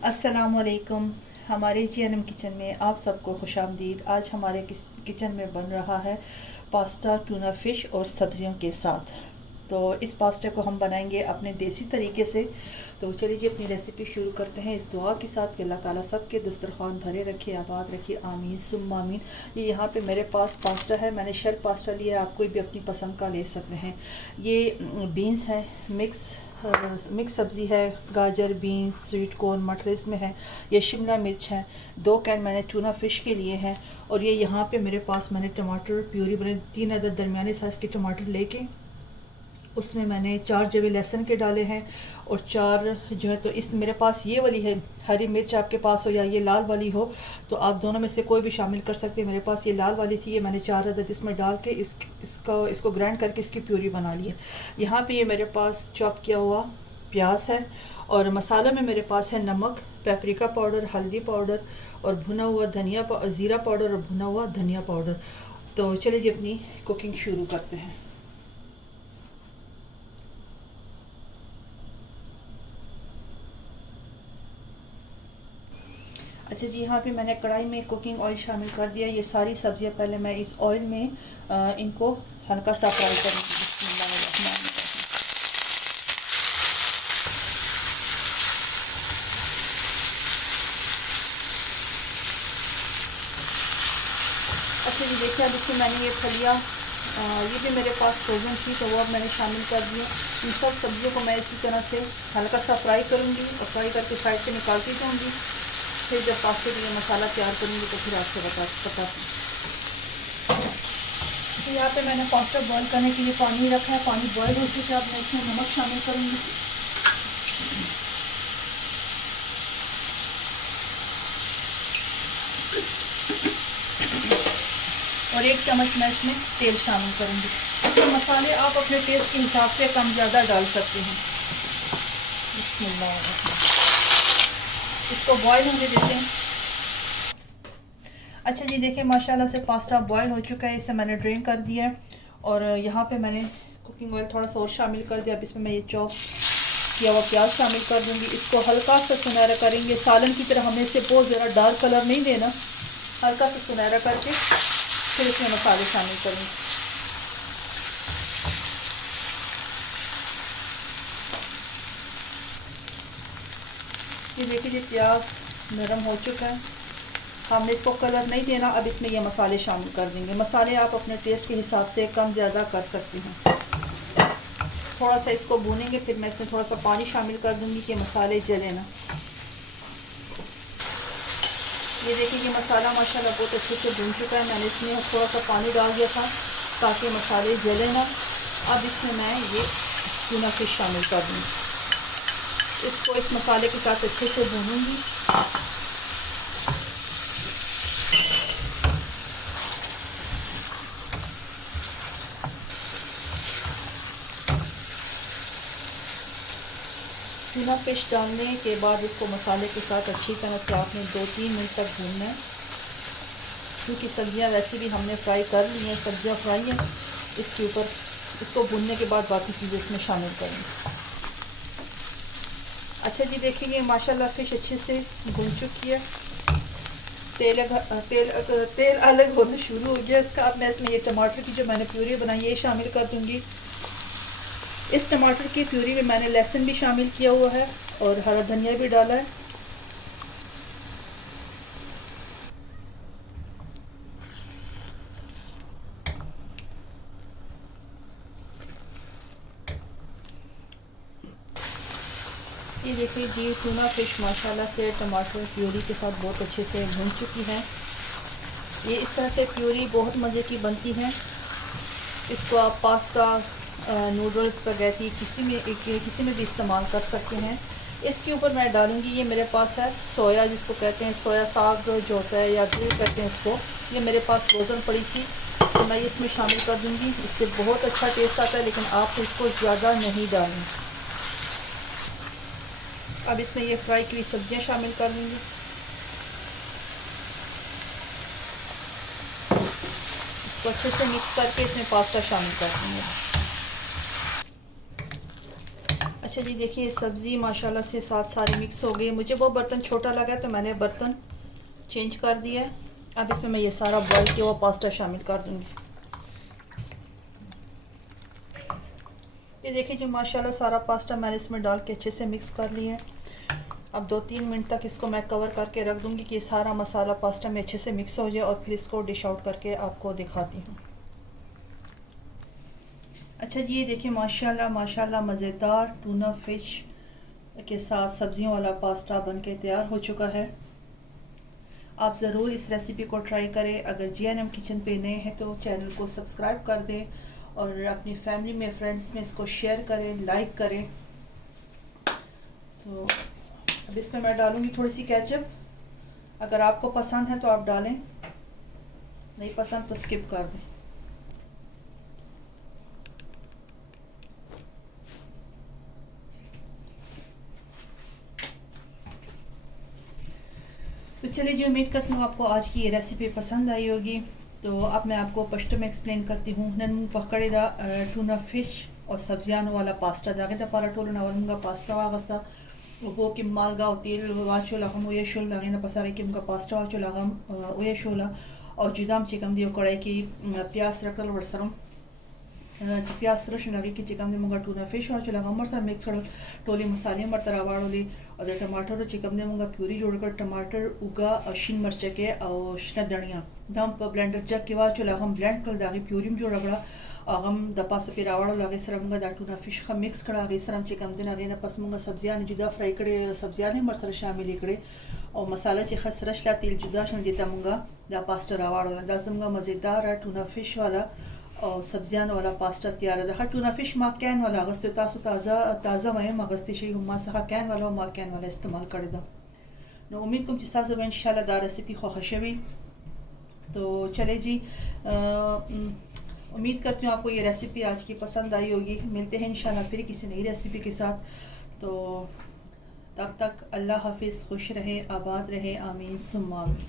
अस्सलामुअलैकुम। हमारे GNM kitchen में आप सबको खुशामदीद। आज हमारे किचन में बन रहा है पास्ता टूना फ़िश और सब्जियों के साथ। तो इस पास्ता को हम बनाएंगे अपने देसी तरीके से। तो चलिए जी अपनी रेसिपी शुरू करते हैं इस दुआ के साथ कि अल्लाह ताला सबके दस्तरखान भरे रखे, आबाद रखे, आमीन सुम्मा आमीन। ये यहाँ पे मेरे पास पास्ता है, मैंने शेल पास्ता लिया है, आप कोई भी अपनी पसंद का ले सकते हैं। ये बीन्स है, मिक्स सब्ज़ी है, गाजर, बीन्स, स्वीट कॉर्न, मटर इसमें है, ये शिमला मिर्च है, 2 कैन मैंने टूना फ़िश के लिए हैं। और ये यहाँ पे मेरे पास मैंने टमाटर प्यूरी बने 3 अदद दरमियाने साइज़ के टमाटर लेके उसमें मैंने 4 जवे लहसुन के डाले हैं और 4 जो है, तो इस मेरे पास ये वाली है हरी मिर्च, आपके पास हो या ये लाल वाली हो तो आप दोनों में से कोई भी शामिल कर सकते हैं। मेरे पास ये लाल वाली थी, ये मैंने 4 अदद इसमें डाल के इसको ग्राइंड करके इसकी प्यूरी बना ली है। यहाँ पे ये मेरे पास चॉप किया हुआ प्याज है और मसाला में मेरे पास है नमक, पेपरिका पाउडर, हल्दी पाउडर और भुना हुआ ज़ीरा पाउडर और भुना हुआ धनिया पाउडर। तो चलिए जी अपनी कुकिंग शुरू करते हैं। अच्छा जी, यहाँ पे मैंने कढ़ाई में कुकिंग ऑयल शामिल कर दिया। ये सारी सब्जियां पहले मैं इस ऑयल में इनको हल्का सा फ्राई करूँगी। अच्छा जी, देखिए अब इसमें मैंने ये फलियाँ ये भी मेरे पास फ्रोजन थी तो वो अब मैंने शामिल कर दिया। इन सब सब्जियों को मैं इसी तरह से हल्का सा फ्राई करूँगी और फ्राई करके साइड से निकालती जाऊँगी। फिर जब पास्ते के लिए मसाला तैयार करूँगी तो फिर आपसे बताती। तो यहाँ पे मैंने पास्ता बॉईल करने के लिए पानी रखा है। पानी बॉईल हो चुका है, अब मैं इसमें नमक शामिल करूँगी और 1 चम्मच मैं इसमें तेल शामिल करूँगी। तो मसाले आप अपने टेस्ट के हिसाब से कम ज़्यादा डाल सकते हैं। बिस्मिल्लाह, इसको बॉईल होने देते हैं। अच्छा जी, देखिए माशाल्लाह से पास्ता बॉईल हो चुका है, इसे मैंने ड्रेन कर दिया है और यहाँ पे मैंने कुकिंग ऑयल थोड़ा सा और शामिल कर दिया। अब इसमें मैं ये चॉप किया हुआ प्याज शामिल कर दूँगी। इसको हल्का सा सुनहरा करेंगे, सालन की तरह हमें इसे बहुत ज़्यादा डार्क कलर नहीं देना, हल्का सा सुनहरा करके फिर इसमें मसाले शामिल करूँगी। ये देखिए जी प्याज नरम हो चुका है, हमने इसको कलर नहीं देना। अब इसमें ये मसाले शामिल कर देंगे। मसाले आप अपने टेस्ट के हिसाब से कम ज़्यादा कर सकते हैं। थोड़ा सा इसको भूनेंगे, फिर मैं इसमें थोड़ा सा पानी शामिल कर दूंगी कि मसाले जले ना। ये देखिए कि मसाला माशाल्लाह बहुत अच्छे से भून चुका है। मैंने इसमें थोड़ा सा पानी डाल दिया था ताकि मसाले जले ना। अब इसमें मैं ये टूना फ़िश शामिल कर दूँगी। इसको इस मसाले के साथ अच्छे से भूनूंगी। टूना फ़िश डालने के बाद इसको मसाले के साथ अच्छी तरह से आपने 2-3 मिनट तक भूनना है, क्योंकि सब्जियां वैसे भी हमने फ्राई कर ली हैं। सब्जियां फ्राई हैं, इसके ऊपर इसको भूनने के बाद बाकी चीज़ें इसमें शामिल करेंगे। अच्छा जी, देखिए माशाल्लाह फ़िश अच्छे से भून चुकी है, तेल अलग होना शुरू हो गया इसका। अब मैं इसमें ये टमाटर की जो मैंने प्यूरी बनाई है ये शामिल कर दूँगी। इस टमाटर की प्यूरी में मैंने लहसुन भी शामिल किया हुआ है और हरा धनिया भी डाला है। ये देखिए जी टूना फ़िश माशाल्लाह से टमाटर प्यूरी के साथ बहुत अच्छे से भून चुकी है। ये इस तरह से प्यूरी बहुत मज़े की बनती है। इसको आप पास्ता, नूडल्स, स्पगेटी किसी में भी इस्तेमाल कर सकते हैं। इसके ऊपर मैं डालूँगी, ये मेरे पास है सोया, जिसको कहते हैं सोया साग जो होता है या जो कहते हैं इसको, ये मेरे पास फ्रोज़न पड़ी थी तो मैं इसमें शामिल कर दूँगी। इससे बहुत अच्छा टेस्ट आता है, लेकिन आप इसको ज़्यादा नहीं डालें। अब इसमें ये फ्राई की हुई सब्जियाँ शामिल कर दूँगी। इसको अच्छे से मिक्स करके इसमें पास्ता शामिल कर दूँगी। अच्छा जी, देखिए सब्ज़ी माशाल्लाह से साथ सारी मिक्स हो गई। मुझे वो बर्तन छोटा लगा तो मैंने बर्तन चेंज कर दिया है। अब इसमें मैं ये सारा बॉयल किया हुआ पास्ता शामिल कर दूँगी। ये देखिए जो माशाल्लाह सारा पास्ता मैंने इसमें डाल के अच्छे से मिक्स कर लिया है। अब 2-3 मिनट तक इसको मैं कवर करके रख दूँगी कि ये सारा मसाला पास्ता में अच्छे से मिक्स हो जाए, और फिर इसको डिश आउट करके आपको दिखाती हूँ। अच्छा जी, ये देखिए माशाल्लाह माशाल्लाह मज़ेदार टूना फ़िश के साथ सब्ज़ियों वाला पास्ता बनके तैयार हो चुका है। आप ज़रूर इस रेसिपी को ट्राई करें। अगर GNM किचन पे नए हैं तो चैनल को सब्सक्राइब कर दें और अपनी फैमिली में, फ्रेंड्स में इसको शेयर करें, लाइक करें। तो अब इसमें मैं डालूँगी थोड़ी सी केचप। अगर आपको पसंद है तो आप डालें, नहीं पसंद तो स्किप कर दें। तो चलिए जी, उम्मीद करती हूँ आपको आज की ये रेसिपी पसंद आई होगी। तो अब मैं आपको पश्तो में एक्सप्लेन करती हूँ। नन पकड़ेदा टूना फ़िश और सब्जियान वाला पास्ता दागेदा पाराटोलो नवलंगा पास्ता वागस्ता वो कि मालगा तेल वाचो लागम उयशोल दागेना पसारे कि उनका पास्ता वाचो लागम उयशोला और जुदाम चिकम दियो कड़ाई की प्याज रखल वर्सरम प्याज रश लगे कि चिकन मुंगा टूना फ़िश वाचो लगा मरसा मिक्स कर टोली मसाले मरता रवाड़ोली और टमाटर चिकन दे मुंगा प्यूरी जोड़कर टमाटर उगा शिन मरच के और शिना धनिया दम ब्लेंडर जग के वाचो लागम ब्लेंड कर दागी प्यूरी में जो रगड़ा आगम दपा से फिर रवाड़ो लगे सर मुंगा दा टूना फ़िश का मिक्स करा आगे सरम चिकन दिन आगे ना पस मुंगा सब्जियां ने जुदा फ्राई करे सब्जियां ने मरसर शामिल इकड़े और मसाला ची खस रश ला तेल जुदा शन देता मुंगा दा पास्ता रवाड़ो दा मुंगा मज़ेदार टूना फ़िश वाला और सब्जियां वाला पास्ता तैयार है। टूना फ़िश मा कैन वाला अगस्त तासु ताज़ा मैं मगस्ती शे हुमा सहा कैन वाला मा कैन वाला इस्तेमाल कर दा। नो उम्मीद कुम चिस्ता से इंशाल्लाह दा रेसिपी ख़ुशबी। तो चले जी, उम्मीद करती हूँ आपको ये रेसिपी आज की पसंद आई होगी। मिलते हैं इंशाल्लाह फिर किसी नई रेसिपी के साथ। तो तब तक अल्लाह हाफिज़, खुश रहे, आबाद रहे, आमीन सुम्मा आमीन।